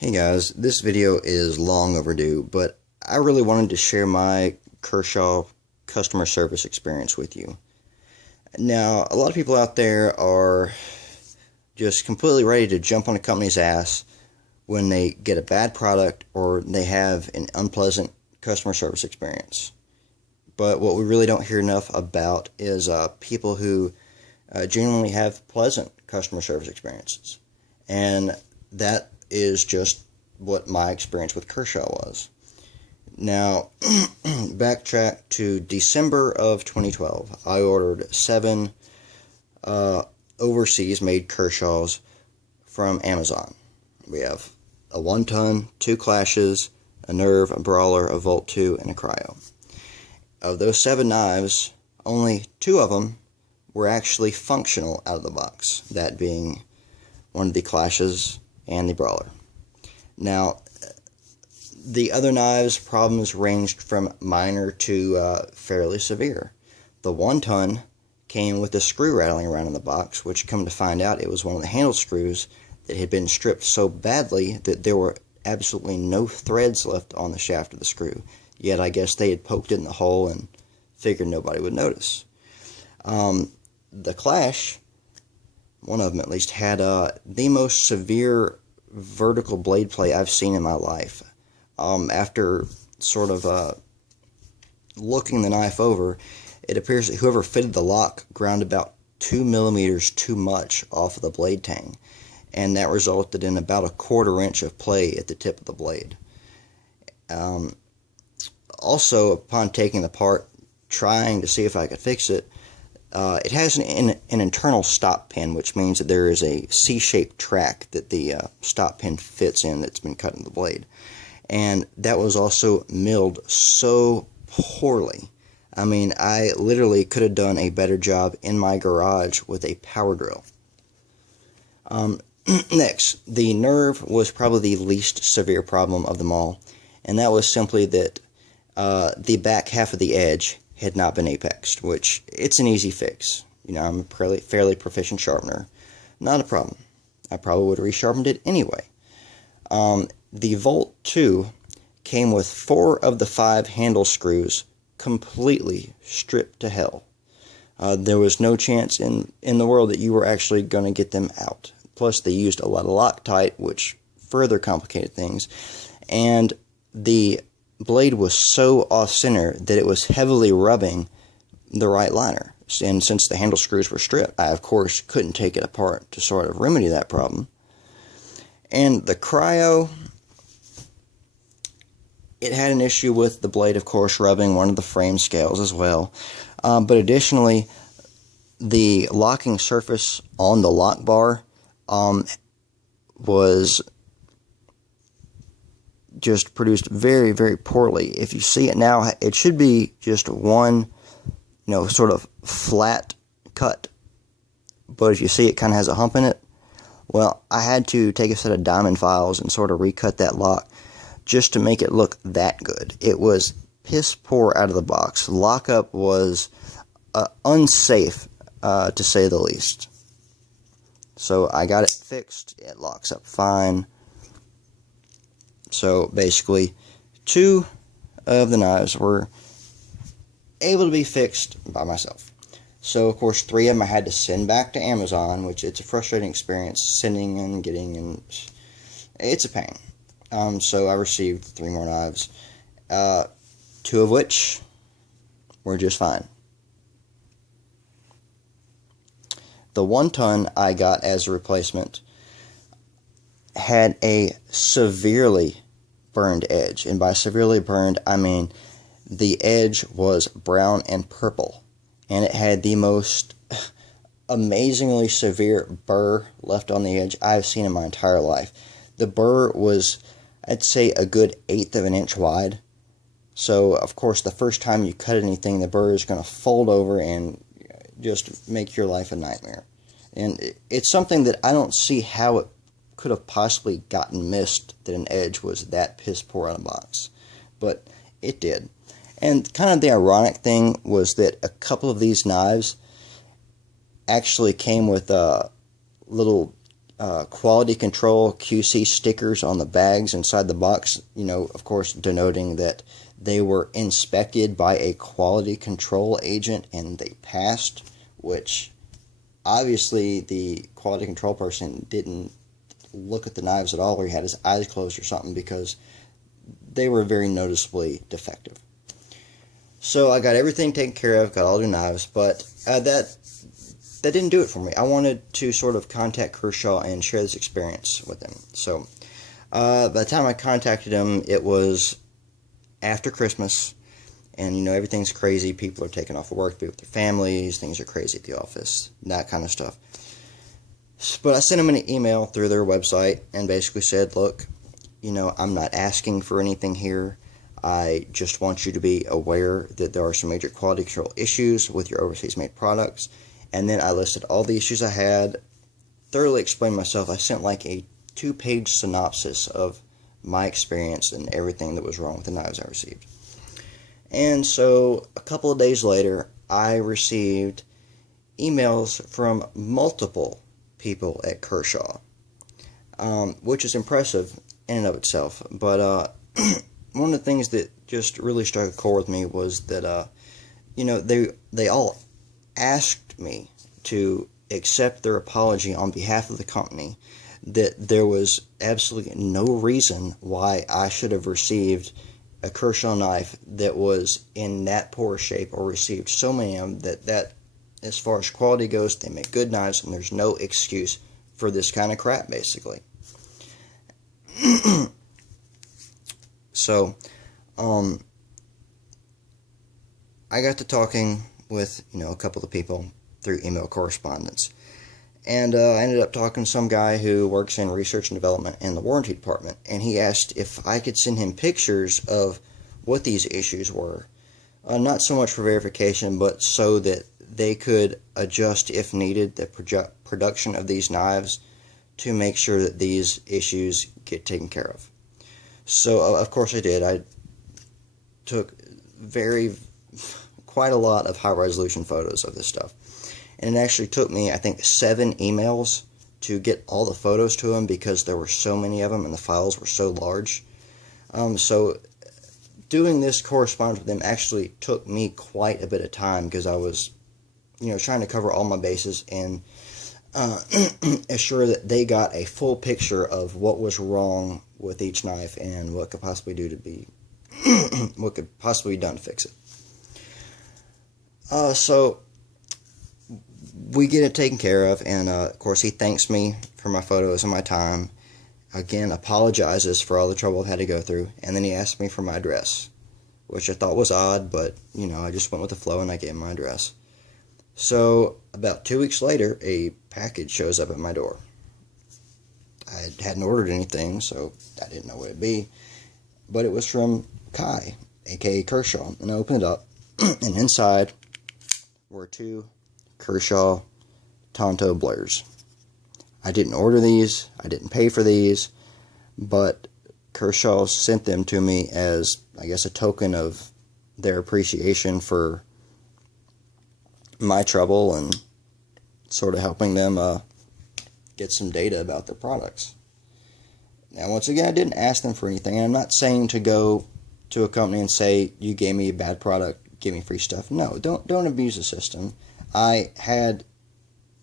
Hey guys, this video is long overdue, but I really wanted to share my Kershaw customer service experience with you. Now, a lot of people out there are just completely ready to jump on a company's ass when they get a bad product or they have an unpleasant customer service experience. But what we really don't hear enough about is people who genuinely have pleasant customer service experiences. And that is just what my experience with Kershaw was. Now, backtrack to December of 2012. I ordered 7 overseas made Kershaws from Amazon. We have a 1-ton, 2 clashes, a nerve, a brawler, a volt 2, and a cryo. Of those 7 knives, only 2 of them were actually functional out of the box, that being one of the clashes and the brawler. Now, the other knives' problems ranged from minor to fairly severe. The 1-ton came with a screw rattling around in the box, which, come to find out, it was one of the handle screws that had been stripped so badly that there were absolutely no threads left on the shaft of the screw. Yet I guess they had poked it in the hole and figured nobody would notice. The clash, one of them at least, had the most severe vertical blade play I've seen in my life. After sort of looking the knife over, it appears that whoever fitted the lock ground about 2 millimeters too much off of the blade tang, and that resulted in about a 1/4 inch of play at the tip of the blade. Also, upon taking the part, trying to see if I could fix it, it has an internal stop pin, which means that there is a C-shaped track that the stop pin fits in that's been cut in the blade. And that was also milled so poorly. I mean, I literally could have done a better job in my garage with a power drill. Next, the nerve was probably the least severe problem of them all, and that was simply that the back half of the edge had not been apexed, which it's an easy fix. You know, I'm a fairly proficient sharpener. Not a problem. I probably would have resharpened it anyway. The Volt 2 came with 4 of the 5 handle screws completely stripped to hell. There was no chance in the world that you were actually going to get them out. Plus, they used a lot of Loctite, which further complicated things. And the blade was so off-center that it was heavily rubbing the right liner. And since the handle screws were stripped, I, of course, couldn't take it apart to sort of remedy that problem. And the cryo, it had an issue with the blade, of course, rubbing one of the frame scales as well. But additionally, the locking surface on the lock bar was just produced very, very poorly. If you see it now, it should be just one, sort of flat cut. But as you see, it kind of has a hump in it. Well, I had to take a set of diamond files and sort of recut that lock just to make it look that good. It was piss poor out of the box. Lockup was unsafe, to say the least. So I got it fixed. It locks up fine. So basically, 2 of the knives were able to be fixed by myself. So, of course, 3 of them I had to send back to Amazon, which it's a frustrating experience, sending and getting, and it's a pain. So I received 3 more knives, 2 of which were just fine. The 1-ton I got as a replacement had a severely burned edge, and by severely burned, I mean the edge was brown and purple, and it had the most amazingly severe burr left on the edge I've seen in my entire life. The burr was, I'd say, a good 1/8 of an inch wide. So, of course, the first time you cut anything, the burr is going to fold over and just make your life a nightmare. And it's something that I don't see how it could have possibly gotten missed, that an edge was that piss poor out of the box. But it did. And kind of the ironic thing was that a couple of these knives actually came with little quality control QC stickers on the bags inside the box, of course, denoting that they were inspected by a quality control agent and they passed, which obviously the quality control person didn't look at the knives at all, or he had his eyes closed or something, because they were very noticeably defective. So I got everything taken care of, got all the knives, but that didn't do it for me. I wanted to sort of contact Kershaw and share this experience with him. So by the time I contacted him, it was after Christmas, and everything's crazy. People are taking off of work to be with their families. Things are crazy at the office, that kind of stuff. But I sent him an email through their website and basically said, look, I'm not asking for anything here. I just want you to be aware that there are some major quality control issues with your overseas made products. And then I listed all the issues I had, thoroughly explained myself. I sent like a 2-page synopsis of my experience and everything that was wrong with the knives I received. And so a couple of days later, I received emails from multiple people at Kershaw, which is impressive in and of itself. But one of the things that just really struck a chord with me was that they all asked me to accept their apology on behalf of the company, that there was absolutely no reason why I should have received a Kershaw knife that was in that poor shape, or received so many of them, that as far as quality goes, they make good knives and there's no excuse for this kind of crap, basically. So I got to talking with a couple of people through email correspondence, and I ended up talking to some guy who works in research and development in the warranty department, and he asked if I could send him pictures of what these issues were, not so much for verification, but so that they could adjust, if needed, the production of these knives to make sure that these issues get taken care of. So of course I did. I took quite a lot of high resolution photos of this stuff, and it actually took me, I think, 7 emails to get all the photos to him, because there were so many of them and the files were so large. So doing this correspondence with them actually took me quite a bit of time, because I was trying to cover all my bases and assure that they got a full picture of what was wrong with each knife and what could possibly be done to fix it. So we get it taken care of, and of course he thanks me for my photos and my time. Again, apologizes for all the trouble I've had to go through, and then he asked me for my address, which I thought was odd, but I just went with the flow and I gave him my address. So about 2 weeks later, a package shows up at my door. I hadn't ordered anything, so I didn't know what it'd be, but it was from Kai, aka Kershaw, and I opened it up, and inside were 2 Kershaw Tonto blurs. I didn't order these, I didn't pay for these, but Kershaw sent them to me as, I guess, a token of their appreciation for my trouble and sort of helping them get some data about their products. Now, once again, I didn't ask them for anything, and I'm not saying to go to a company and say, you gave me a bad product, give me free stuff. No, don't abuse the system. I had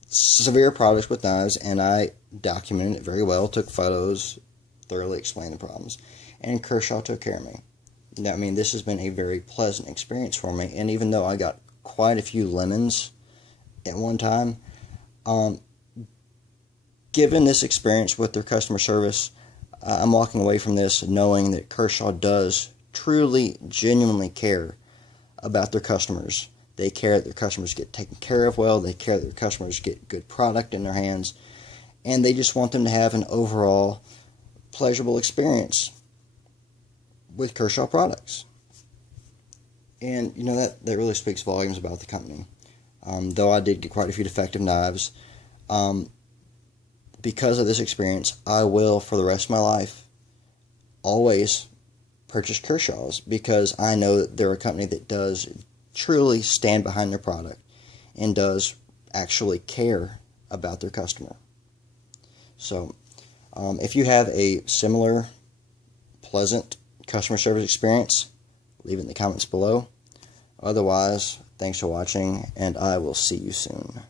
severe problems with knives, and I documented it very well, took photos, thoroughly explained the problems, and Kershaw took care of me. Now, I mean, this has been a very pleasant experience for me, and even though I got quite a few lemons at one time, given this experience with their customer service, I'm walking away from this knowing that Kershaw does truly, genuinely care about their customers. They care that their customers get taken care of well, they care that their customers get good product in their hands, and they just want them to have an overall pleasurable experience with Kershaw products. And that really speaks volumes about the company. Though I did get quite a few defective knives, because of this experience, I will, for the rest of my life, always purchase Kershaw's, because I know that they're a company that does truly stand behind their product and does actually care about their customer. So if you have a similar pleasant customer service experience, leave it in the comments below. Otherwise, thanks for watching, and I will see you soon.